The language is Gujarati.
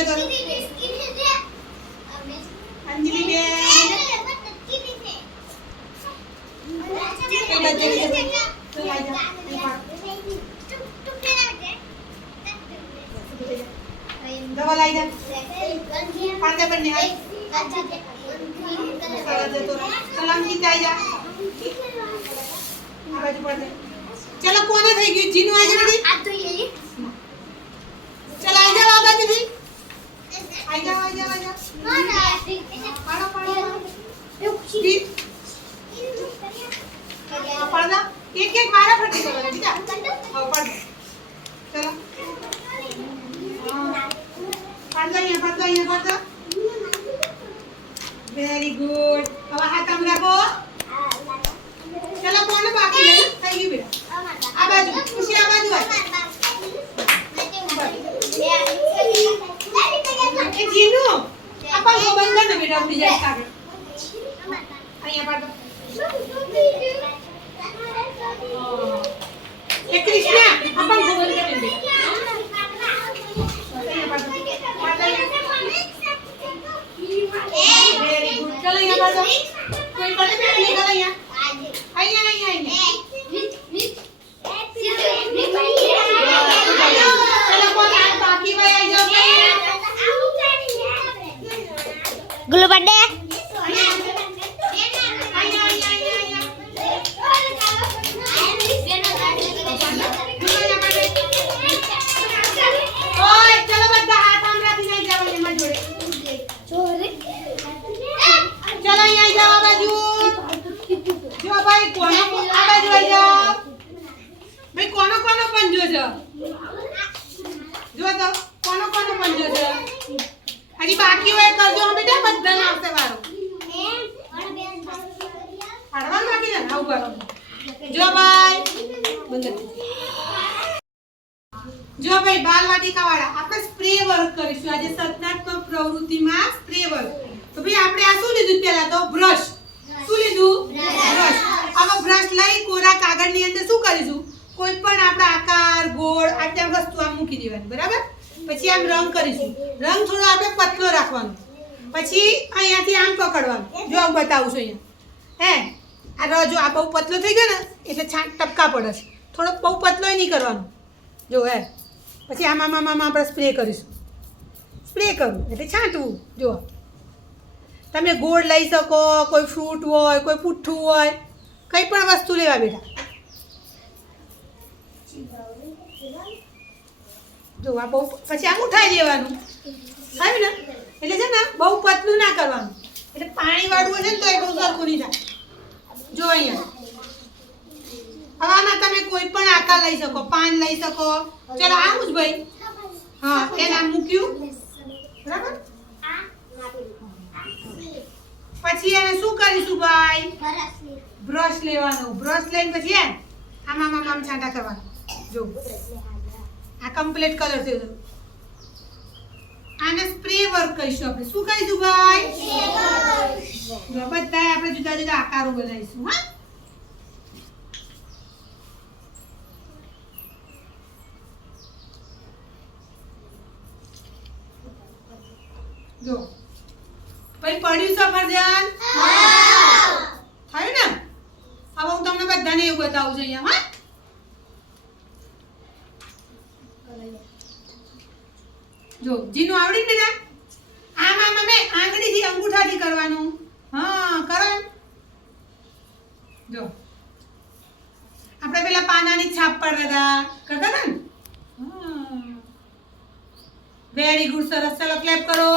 છે કરો અંજલિ બેન दवा लाई जा पांडे बनने हाय सलाम की जाई जा आ बाजू पड़ दे चलो कोने થઈ ગયું જીનું આ જલ્દી આ તો ये चल आ जा आ बाजू जी आ जा पाड़ो पाड़ा एक एक मारा फटी करो बेटा हां पड़ चलो पाड़ा वेरी गुड अब हाथ हम रखो चलो कौन बाकी है થઈ ગયું બેટા આ બાજુ ખુશી આ બાજુ એ જીનુ આપા કો બંધ કર બેટા ઉડી જાય કાગળ અહીંયા પાડો એ કૃષ્ણ આપા કો બંધ કર બેટા અહીંયા પાડો वेरी गुड चलो यहाँ पर कोई बड़े पे निकल यहाँ चलो कौन आज बाकी भाई आई जाओ गुल्लू बर्थडे चलो यहाँ जाओ बाजू जो भाई कोनो आ बाजू आई जाओ भाई कोनो पंजो छे जो तो कोनो पंजो छे हजी बाकी होय करजो बेटा बधाने आवशे वारो पाडवान बाकी छे आउ करो जो भाई जो भाई बालवाटिका वाला આપણે સ્પ્રે વર્ક કરીશું આજે સર્જનાત્મક પ્રવૃત્તિમાં સ્પ્રે વર્ક તો ભાઈ આપણે આ શું લીધું પહેલા તો બ્રશ શું લીધું બ્રશ હવે બ્રશ લઈ કોરા કાગળની અંદર શું કરીશું કોઈ પણ આપણા આકાર ગોળ આટલા વસ્તુ આમ મૂકી દેવાની બરાબર પછી આમ રંગ કરીશું રંગ થોડો આપણે પતલો રાખવાનો પછી અહીંયાથી આમ પકડવાનું જો હું બતાવું છું અહીંયા હે આ જો આ બહુ પતલો થઈ ગયો ને એટલે છાંટ ટપકા પડે છે થોડો બહુ પતલોય નહીં કરવાનો જો હે પછી આમાં આપણે સ્પ્રે કરીશું સ્પ્રે કરવું એટલે છાંટવું જો તમે ગોળ લઈ શકો કોઈ ફ્રૂટ હોય કોઈ પુઠ્ઠું હોય કંઈ પણ વસ્તુ લેવા બેટા જો આ બહુ પછી આમ ઉઠાઈ દેવાનું આવ્યું ને એટલે છે ને બહુ પતલું ના કરવાનું એટલે પાણીવાળું હોય છે ને તો એ બહુ સરખું નહીં થાય જો અહીંયા હવે આમાં તમે કોઈ પણ આકાર લઈ શકો પાન લઈ શકો ચલો આવું જ ભાઈ હા એને આમ મૂક્યું બરાબર પછી એને શું કરીશું ભાઈ બ્રશ લેવાનો બ્રશ લઈને પછી આમ છાંટા કરવાના જો આ કમ્પ્લીટ કલર થયો આને સ્પ્રે વર્ક કરીશું આપણે શું કરીશું ભાઈ જો બધા આપણે જુદા જુદા આકારો બનાવીશું હા જો ભાઈ પડ્યું સફરજન થયું ને હવે હું તમને બધાને એવું બતાવું છું અહીંયા હા જો જીનું આવડી બેટા આમ અમે આંગળીથી અંગૂઠાથી કરવાનું હા કરો જો આપણે પેલા પાનાની છાપ પાડતા કરતા હતા ને વેરી ગુડ સરસ ચલો ક્લેપ કરો